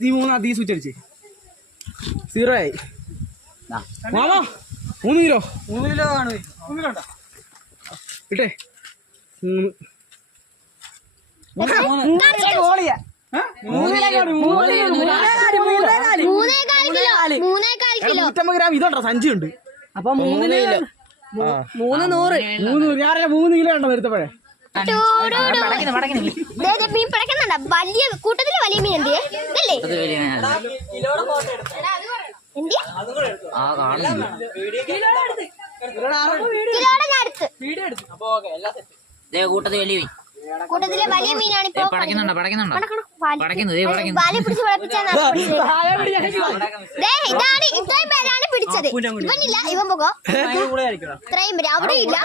നീ മൂന്നാ തീ സ്വിച്ച് അടിച്ചേ 0 ആയി. 3 കിലോ ആണ് ഇട്ടേ 150 ഗ്രാം ഇതുണ്ടോ സഞ്ചി ഉണ്ട്. അപ്പൊ 3 കിലോ 300 ഞാനല്ല 3 കിലോ ഉണ്ടോ വരുത്തപ്പോഴേ. വലിയ കൂട്ടത്തില് വലിയ മീൻ എന്തിയെ കൂട്ടത്തിൽ വലിയ മീൻ കൂട്ടത്തിലെ വലിയ മീനാണ് ഇപ്പൊ ഇതാണ് ഇത്രയും പേരാണ് പിടിച്ചത്. ഇവനില്ല ഇവൻ പോകോ ഇത്രയും പേര് അവിടെ ഇല്ല.